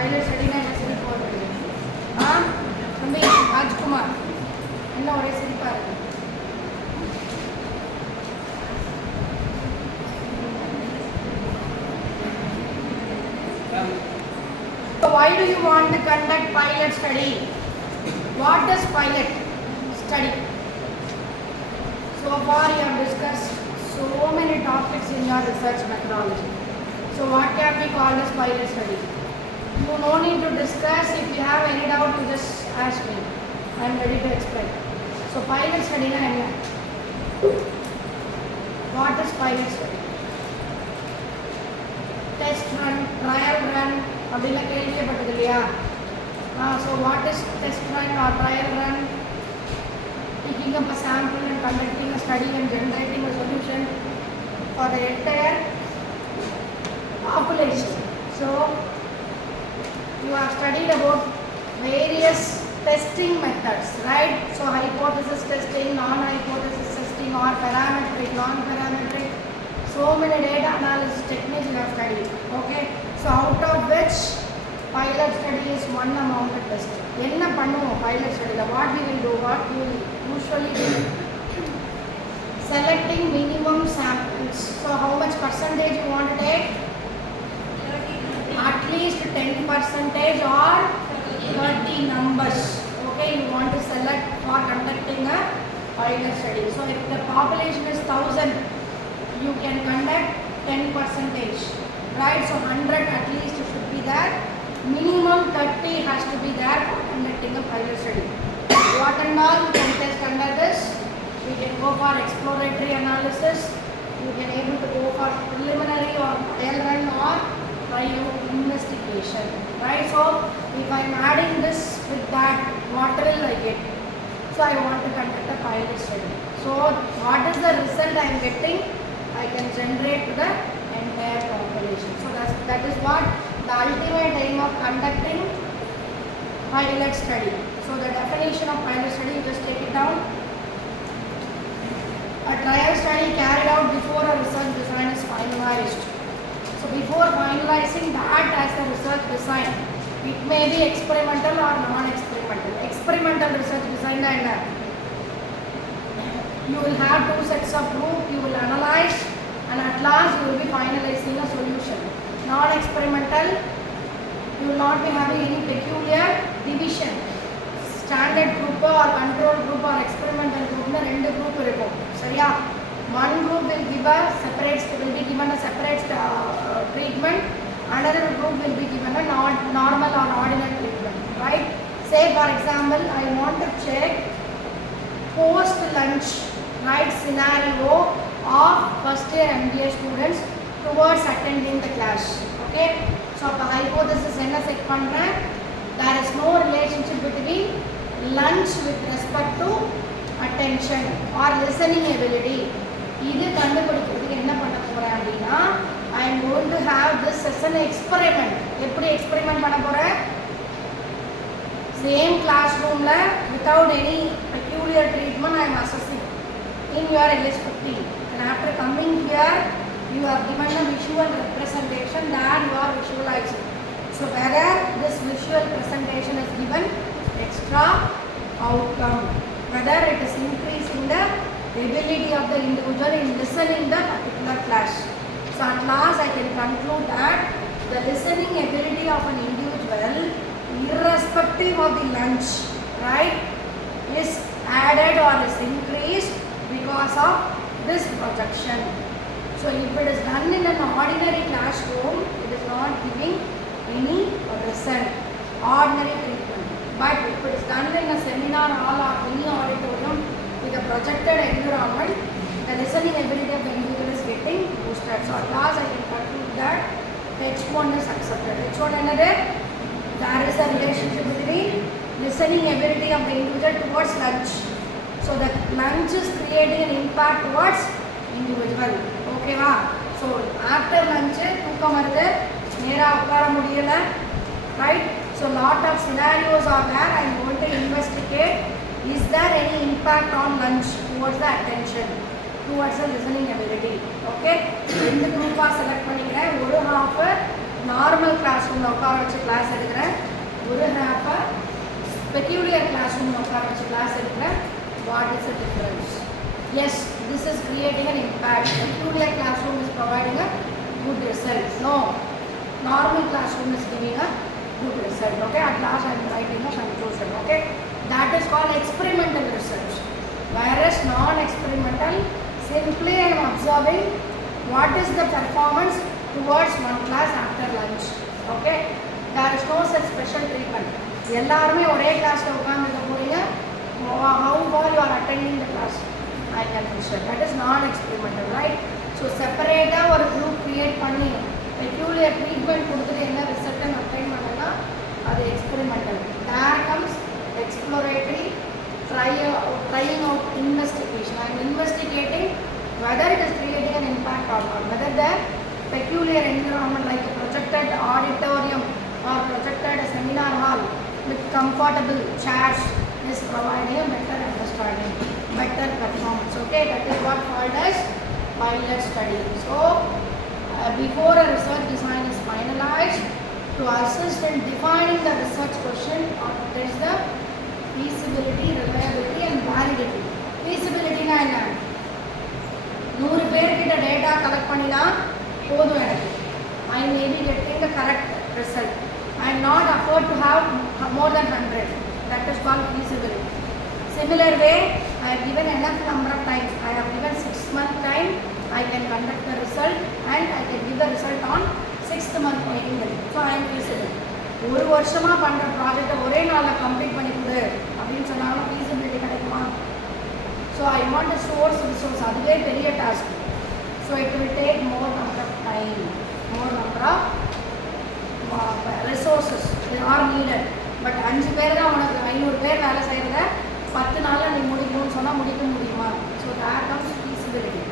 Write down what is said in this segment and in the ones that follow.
pilot study na என்ன சிரிப்பு வருது? தம்பி ராஜ்குமார் என்ன ஒரே சிரிப்பா இருக்கு? So why do you want to conduct pilot study? What does pilot study? So far you have discussed so many topics in your research methodology. So what can be called as pilot study? You no need to discuss. If you have any doubt, you just ask me. I am ready to explain. So pilot study na enna? What is pilot study? Test run, trial run, அப்படிலாம் கேள்விப்பட்டது இல்லையா? So what is test run or trial run? Picking up a sample and conducting a study and generating a solution for the entire population. So you have studied about various testing methods, right? So hypothesis testing, non-hypothesis testing, or parametric, non-parametric. So many data analysis techniques you have studied. Okay. So out of which pilot study is one among the best. என்ன பண்ணுவோம் pilot study? What we will do? What we will usually do? Selecting minimum samples. So how much percentage you want to take? At least 10% or 30 numbers. Okay, you want to select for conducting a pilot study. So if the population is 1000, you can conduct 10%. Right? So 100 at least should be there. Minimum 30 has to be there for conducting a pilot study. What and all you can test under this? You can go for exploratory analysis. You can able to go for preliminary or trial run or trial investigation. Right? So if I am adding this with that, what will I get? So I want to conduct a pilot study. So what is the result I am getting? I can generate to the entire population. So that is what the ultimate aim of conducting pilot study. So the definition of pilot study, you just take it down. A trial study carried out before a research design is finalized. So before finalizing that as a research design, it may be experimental or non-experimental. Experimental research design and you will have two sets of group, you will analyze, and at last you will be finalizing a solution. Non-experimental, you will not be having any peculiar division. Standard group or control group or experimental group na rendu group irukum. Seriya? One group will be given a separate treatment. Another group will be given a normal or ordinary treatment. Right? Say for example, I want to check post-lunch right scenario of first year MBA students towards attending the class. Okay? So the hypothesis enna check pandren, there is no relationship between lunch with respect to attention or listening ability. இது கண்டுபிடிக்கிறதுக்கு என்ன பண்ண போறேன் அப்படின்னா, I am going to have this as an experiment. எப்படி experiment பண்ண போறேன்? Same classroomல without any peculiar treatment I am assessing in your LS50. And after coming here, you are given a visual representation that you are visualizing. So whether this visual presentation is given extra outcome, whether it is increasing the ability of the individual in listening the particular class. So at last I can conclude that the listening ability of an individual, irrespective of the lunch, right, is added or is increased because of this projection. So if it is done in an ordinary classroom, it is not giving any result, ordinary treatment. But if it is done in a seminar hall or mini auditorium with a projected environment, the listening ability of the individual is getting boosted. So at last I can conclude that H1 is accepted. H1 another, there is a relationship between listening ability of the individual towards lunch. So the lunch is creating an impact towards individual. Okay va? So after lunch தூக்கம் வருது, நேரா உட்கார முடியல, right? So lot of scenarios are there. I am going to investigate, is there any impact on lunch towards the attention, towards the listening ability. Okay? ரெண்டு குரூப்பா select பண்ணிக்கிறேன். ஒரு half normal glass ரூம்ல உட்கார வச்சு கிளாஸ் எடுக்கிறேன். peculiar classroom class what is the difference? Yes, this is creating an impact. Peculiar classroom is providing a good result. No, normal classroom is giving a good result. Okay, at last I am writing a conclusion. Okay, that is called experimental research. Whereas non-experimental, simply I am observing what is the performance towards one class after lunch. Okay, there is no such special treatment. எல்லாருமே ஒரே கிளாஸ்ல உட்கார்ந்துக்க போறீங்க. How far you are attending the class? I can measure. That is non-experimental, right? So separate ஒரு group create பண்ணி peculiar treatment கொடுத்துட்டு என்ன result obtain பண்ணலாம், அது experimental. There comes exploratory, trying out investigation. I am investigating whether it is creating an impact or not, whether the peculiar environment like a projected auditorium or projected seminar hall with comfortable chairs is providing a better understanding, better performance. Okay, that is what called as pilot study. So before a research design is finalized, to assist in defining the research question, there is the feasibility, reliability and validity. Feasibility na enna, 100 பேர்கிட்ட data collect பண்ணினா போதும் எனக்கு, I may be getting the correct result. I am not afford to have more than 100. That is called feasibility. Similar way, I have given enough number of times. I have given 6 month time. I can conduct the result and I can give the result on 6th month meeting. So I am feasible. ஒரு வருஷமா பண்ற ப்ராஜெக்ட்டை ஒரே நாள்ல complete பண்ணி கொடு அப்படினு சொன்னாலும் feasibility கிடைக்குமா? So I want a source resource. அதுவே பெரிய task. So it will take more number of time, more number of resources are needed. But 5 பேர் தான் உனக்கு 500 பேர் வேலை செய்யறத 10 நாள்ல நீ முடிக்கணும்னு சொன்னா முடிக்க முடியுமா? So that comes feasibility.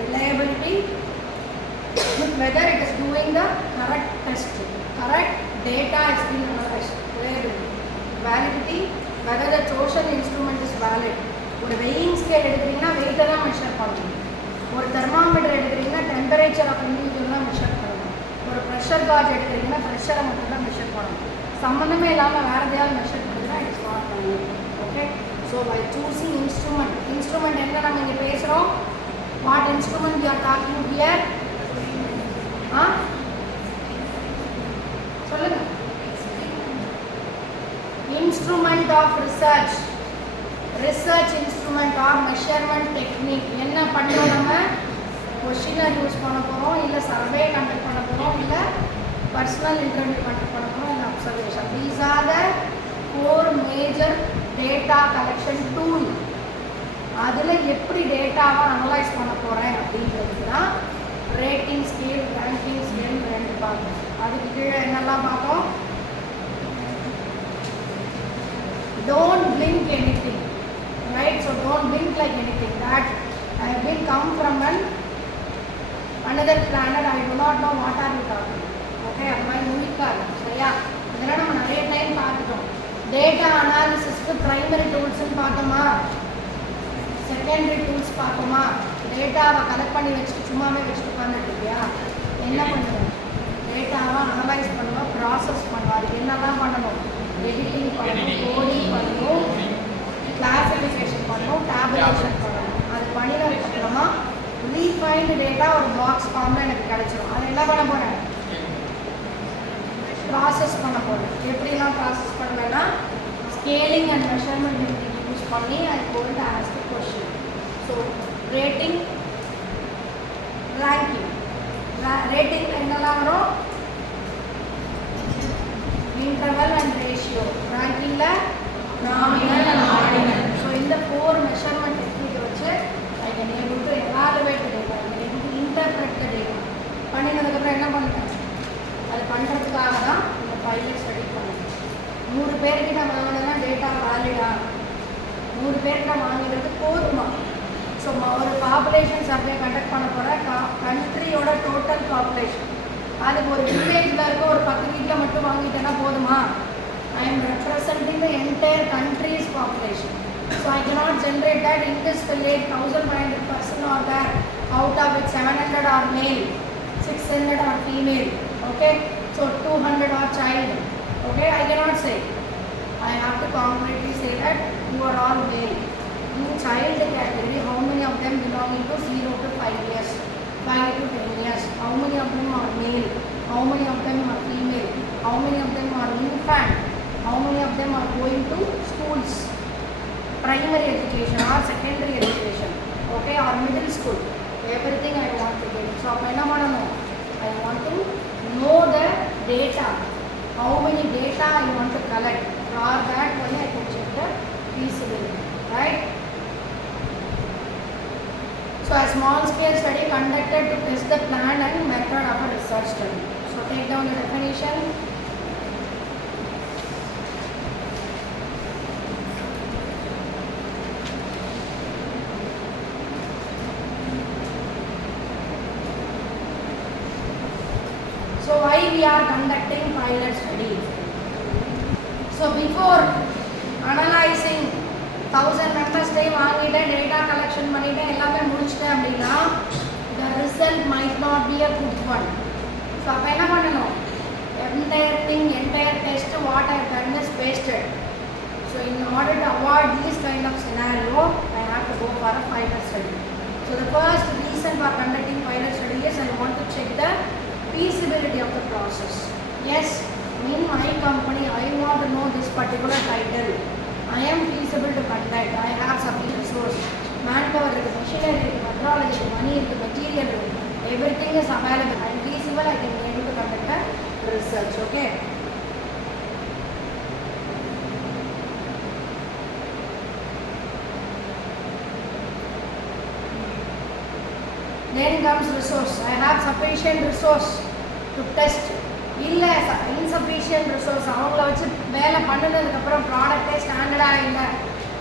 Reliability, whether it is doing the correct test, correct data is being analyzed. Reliability. Validity, whether the chosen instrument is valid. ஒரு weighing scale எடுக்கிறீங்கன்னா weight தான் மெஷர் பண்ணணும். ஒரு தெர்மாமீட்டர் எடுக்கிறீங்கன்னா டெம்பரேச்சர் ஆஃப் இண்டிவிஜுவல் தான் measure பண்ணணும். ஒரு pressure gauge எடுக்கிறீங்கன்னா ப்ரெஷரை மட்டும் தான் மெஷர் பண்ணணும். சம்மந்தமே இல்லாமல் வேறு எதையாவது மெஷர் பண்ணுறதுனா இட்ஸ் நாட் பண்ணணும். Okay, so by choosing instrument என்ன நம்ம இங்கே பேசுகிறோம், what instrument we are talking here? சொல்லுங்கள். Instrument of research, research instrument or measurement technique. என்ன பண்ணுறோம், நம்ம கொஷினர் யூஸ் பண்ண போகிறோம், இல்லை சர்வே கண்டக்ட் பண்ண போகிறோம், இல்லை பர்சனல் இன்டர்வியூ கண்டக்ட் பண்ண போகிறோம், இல்லை observation. These are the 4 major data collection tool. அதில் எப்படி டேட்டாவை அனலைஸ் பண்ண போகிறேன் அப்படின்றது தான் ரேட்டிங் ஸ்கேல், ரேங்கிங் ஸ்கேல் 2 பார்த்தோம். அதுக்கு கீழே என்னெல்லாம் பார்த்தோம்? Don't blink anything, right? So don't blink like anything. That I have been come from another planet. I do not know what are you talking. Okay, amma unique சரியா? இதெல்லாம் நம்ம நிறைய time பார்த்துட்டோம். டேட்டா அனாலிசிஸ்க்கு பிரைமரி டூல்ஸ்னு பார்த்தோமா, secondary tools பார்த்தோமா. டேட்டாவை collect பண்ணி வச்சுட்டு சும்மாவே வச்சுட்டு உட்காந்துட்டு இருக்கியா? என்ன பண்ணுவோம்? டேட்டாவை அனலைஸ் பண்ணுவோம், ப்ராசஸ் பண்ணுவோம். அதுக்கு என்னெல்லாம் பண்ணணும்? எடிட்டிங் பண்ணணும், கோடிங் பண்ணணும், கிளாசிஃபிகேஷன் பண்ணணும், டேபுலேஷன் பண்ணணும். அது பண்ணினதுக்கப்புறமா ரீஃபைன்டு டேட்டா ஒரு பாக்ஸ் ஃபார்மில் எனக்கு கிடைச்சிடும். அதை என்ன பண்ண போகிறேன்? ப்ராசஸ் பண்ண போகிறேன். எப்படிலாம் ப்ராசஸ் பண்ணுவேன்னா, ஸ்கேலிங் அண்ட் மெஷர்மெண்ட் யூஸ் பண்ணி I could ask question. So rating, ranking. Rating என்னெல்லாம் வரும்? Interval and ratio. ரேங்கிங்கில் நாமினல் அண்ட் ஆர்டினல். ஸோ இந்த 4 மெஷர்மெண்ட் டெக்னிக்கை வச்சு I can able to evaluate data, I can able to interpret the data. பண்ணினதுக்கப்புறம் என்ன பண்ணுறேன்? அது பண்ணுறதுக்காக தான் இந்த பைலட் ஸ்டடி பண்ணுறேன். 100 பேர்கிட்ட வாங்கினா டேட்டா வேலிடா? 100 பேர்கிட்ட வாங்கினது போதுமா? ஸோ ஒரு பாப்புலேஷன் சர்வே கண்டக்ட் பண்ண போகிற கண்ட்ரியோட டோட்டல் பாப்புலேஷன், அதுக்கு ஒரு வில்லேஜில் இருக்க ஒரு 10 வீட்டில் மட்டும் வாங்கிட்டேன்னா போதுமா? I am representing the entire country's population. So I cannot generate that in this village 1500 person are there, out of which 700 are male, 600 are female. Okay, so 200 are child. Okay, I cannot say. I have to concretely say that you are all male. In child category, how many of them belonging to 0 to 5 years, 5 to 10 years? How many of them are male? How many of them are female? How many of them are infant? How many of them are going to schools, primary education or secondary education, okay, or middle school? Everything I want to get. So I want to know the data. How many data I want to collect. For that only I can check the feasibility, right? So a small scale study conducted to test the plan and method of a research study. So take down the definition. So why we are conducting pilot study? So before analyzing 1000 members time வாங்கிட்டேன், data collection பண்ணிட்டேன், எல்லாமே முடிச்சிட்டேன் அப்படின்னா the result might not be a good one. So அப்போ என்ன பண்ணணும்? Entire test what I have done is pasted. So in order to avoid this kind of scenario, I have to go for a pilot study. So the first reason for conducting pilot study is I want to check the feasibility of the process. Yes, in my company I want to know this particular title. I am feasible to conduct. I have sufficient resource, manpower, machinery, methodology, money, material, everything is available. I am feasible. I can be able to conduct a research. Okay. Then comes resource. I have sufficient resource to test. இல்லை insufficient resource. அவங்கள வச்சு வேலை பண்ணினதுக்கப்புறம் ப்ராடக்டே ஸ்டாண்டர்டாக இல்லை,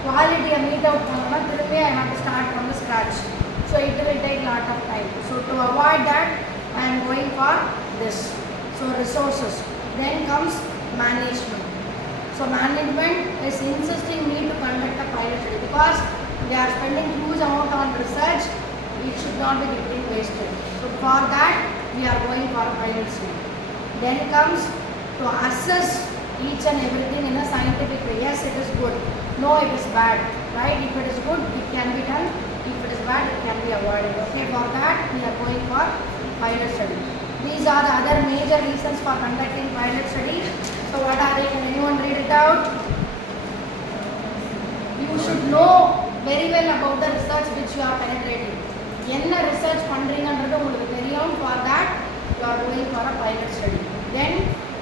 குவாலிட்டியை meet out பண்ணணும்னா திரும்பி I have to start from the scratch. So it will take lot of time. So to avoid that, I am going for this. So resources. Then comes management. So management is insisting me to conduct a pilot study because they are spending huge amount on research. It should not be getting wasted. So for that, we are going for a pilot study. Then comes to assess each and everything in a scientific way. Yes, it is good. No, it is bad. Right? If it is good, it can be done. If it is bad, it can be avoided. Okay, for that, we are going for pilot study. These are the other major reasons for conducting pilot study. So what are they? Can anyone read it out? You should know very well about the research which you are penetrating. என்ன research பண்ணுறீங்கன்றது உங்களுக்கு தெரியும். For that you are going for a pilot study. Then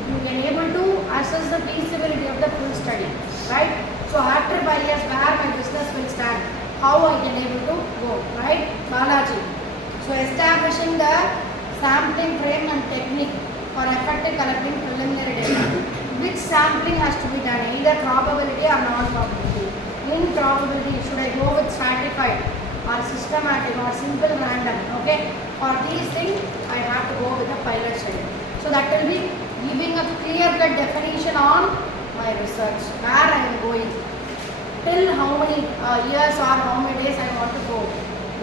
you can able to assess the feasibility of the full study, right? So after 5 years, where my business will stand, how I can able to go, right? Balaji. So establishing the sampling frame and technique for effective collecting preliminary data. Which sampling has to be done? Either probability or non-probability. In probability, should I go with stratified or systematic or simple random? Okay, for these things I have to go with a pilot study. So that will be giving a clear-cut definition on my research, where I am going, till how many years or how many days I want to go,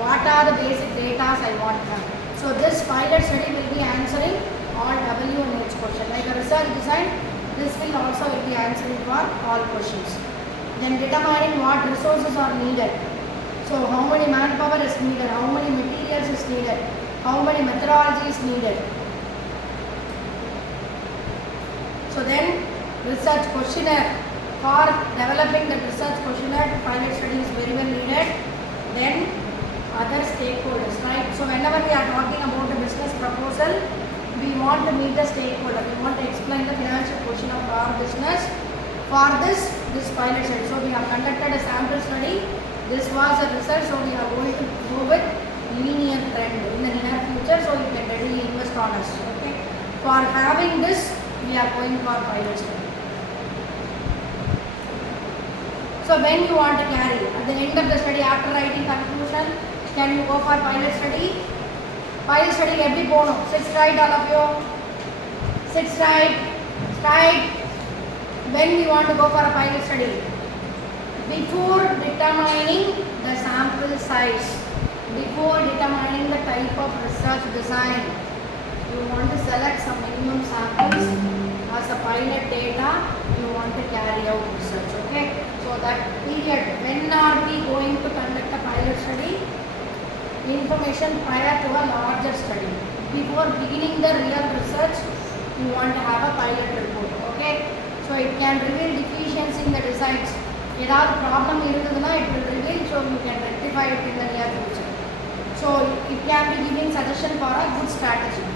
what are the basic data I want to have. So this pilot study will be answering all W and H questions. Like a research design, this will also be answering for all questions. Then determining what resources are needed. So how many manpower is needed, how many materials is needed, how many methodology is needed. So then research questionnaire. For developing the research questionnaire, pilot study is very well needed. Then other stakeholders, right? So whenever we are talking about a business proposal, we want to meet the stakeholder. We want to explain the financial portion of our business. For this pilot study, so we have conducted a sample study. This was a research, so we are going to go with linear trend in the near future, so you can readily invest on us. Okay. For having this, we are going for pilot study. So when you want to carry, at the end of the study, after writing conclusion, can you go for pilot study? Pilot study every bono. Sit straight, all of you. Sit straight. Straight. When we want to go for a pilot study? Before determining the sample size, before determining the type of research design, you want to select some minimum samples as a pilot data you want to carry out research. Okay, so that period, when are we going to conduct a pilot study? Information prior to a larger study. Before beginning the real research, you want to have a pilot report. Okay, so it can reveal deficiency in the designs. ஏதாவது problem இருந்ததுன்னா it will reveal, so you can rectify it in the near future. So it can be giving suggestion for a good strategy.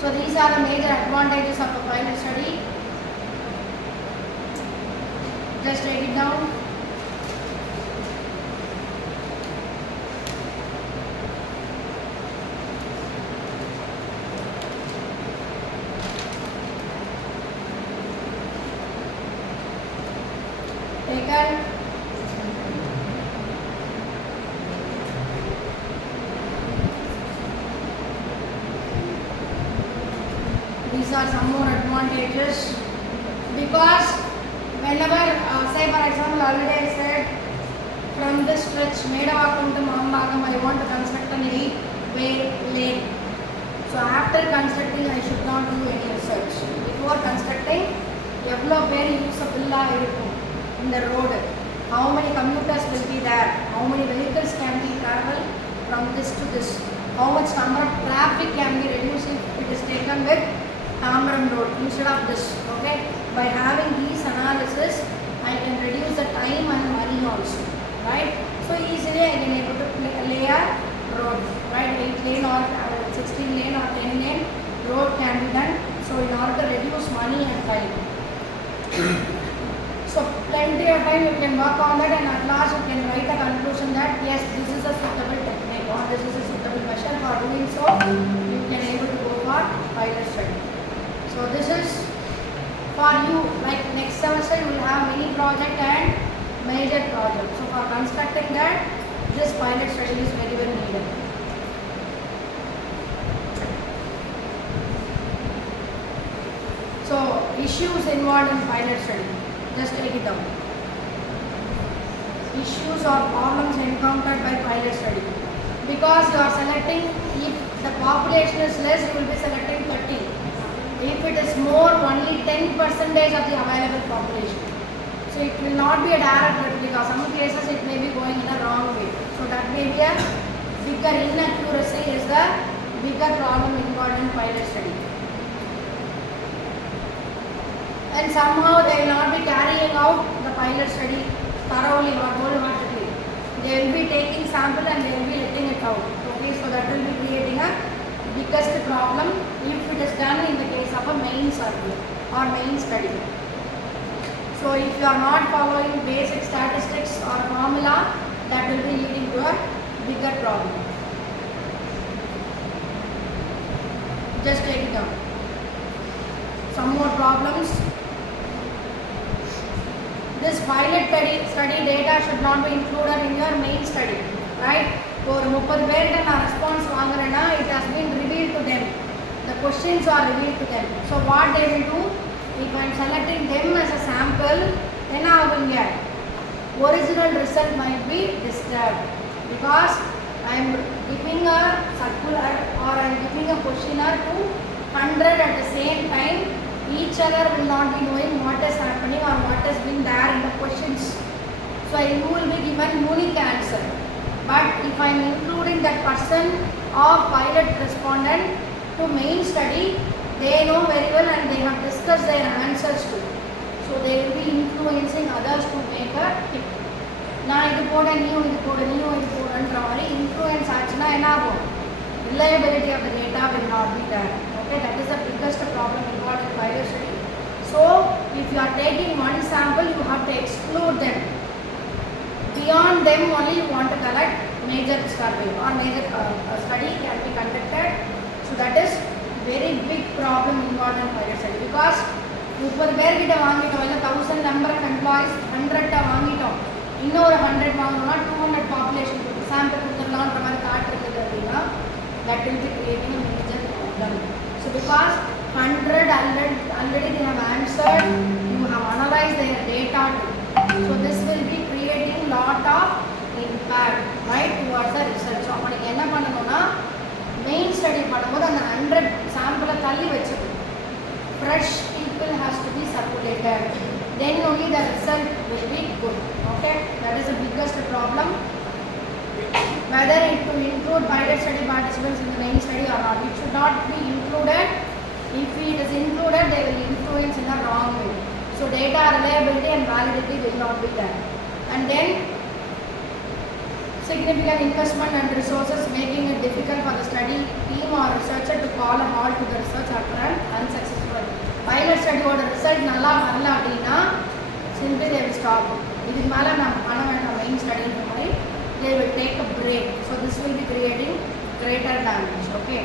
So these are the major advantages of a pilot study. Just write it down. Taken. These are some more advantages, because whenever, say for example, already I said from this stretch Medavakkam to Mambagam I want to construct an 8-way lane. So after constructing I should not do any research. Before constructing, எவ்வளோ பேர் யூஸபிளாக இருக்கும் இந்த road, how many commuters will be there, how many vehicles can be travel from this to this, how much number of traffic can be reduced if it is taken with Tambaram road instead of this. Okay, by having these analysis I can reduce the time and money also, right? So easily I can able to lay a road, right? 8 lane or 16 lane or 10 lane road can be done, so in order to reduce money and time. So plenty of time you can work on that, and at last you can write a conclusion that yes, this is a suitable technique or this is a suitable measure. For doing so, you can able to go for pilot study. So this is for you, like next semester you will have mini project and major project. So for constructing that, this pilot study is very well needed. So issues involved in pilot study, just take it down. Issues or problems encountered by pilot study. Because you are selecting, if the population is less, you will be selecting 30. If it is more, only 10% of the available population. So it will not be a direct replica. Some cases it may be going in a wrong way. So that may be a bigger inaccuracy is the bigger problem involved in pilot study. And somehow they will not be carrying out the pilot study thoroughly or wholeheartedly. They will be taking sample and they will be letting it out. Okay, so that will be creating a biggest problem if it is done in the case of a main survey or main study. So if you are not following basic statistics or formula, that will be leading to a bigger problem. Just take it down. Some more problems. This pilot study data should not be included in your main study, right? For 30 பேர்கிட்ட நான் response வாங்குறேன்னா it has been revealed to them. The questions are revealed to them. So what they will do, if I am selecting them as a sample, என்ன ஆகுங்க, original result might be disturbed, because I am giving a circular or I am giving a questionnaire to 100 at the same time. Each other will not be knowing what is happening or what has been there in the questions. So you will be given unique answer. But if I am including that person or pilot respondent to main study, they know very well and they have discussed their answers too. So they will be influencing others to make a tip. நான் இது போட நீயும் இது போடுன்ற மாதிரி influence ஆச்சுன்னா என்ன ஆகும், reliability of the data will not be there. Okay, that is the biggest problem involved in pilot study. So if you are taking one sample, you have to exclude them. Beyond them only you want to collect major survey or major study can be conducted. So that is very big problem involved in pilot study, because 30 பேர்கிட்ட வாங்கிட்டோம், இல்லை 1000 number of employees 100 வாங்கிட்டோம், இன்னொரு 100 வாங்கணும்னா 200 population sample கொடுத்துடலான்ற மாதிரி காட்டுறது அப்படின்னா that will be creating a major problem. So because 100 already they have answered, you have analyzed their data too. So this will be creating lot of impact right towards the research. So அப்படி என்ன பண்ணணும்னா main study பண்ணும்போது அந்த 100 sample தள்ளி வச்சுக்கணும். Fresh people has to be then only the result will be good. Okay, that is the biggest problem. Whether it to include pilot study participants in the main study or not, it should not be included. If it is included, they will influence in the wrong way. So data reliability and validity will not be there. And then significant investment and resources making it difficult for the study team or researcher to call a halt to the research after an unsuccessful pilot study ஓட result நல்லா வரல அப்படின்னா simply they will stop. இதுக்கு மேலே நம்ம பண்ண வேண்டாம் main ஸ்டடின்ற மாதிரி they will take a break. So this will be creating greater damage. Okay,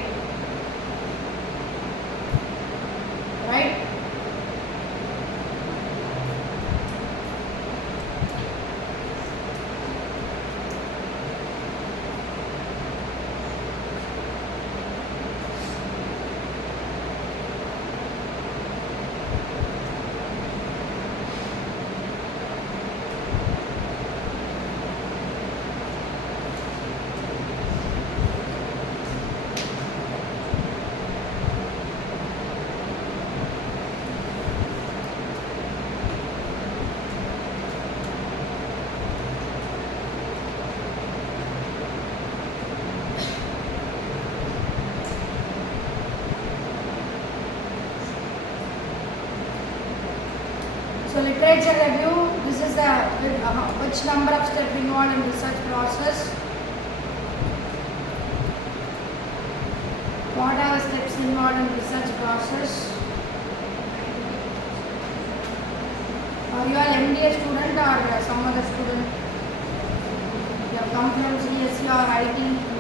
right? So literature review, this is the which number of steps involved in research process. What are the steps involved in research process? Are you an MDA student or some other student? You have come from CSE or IT?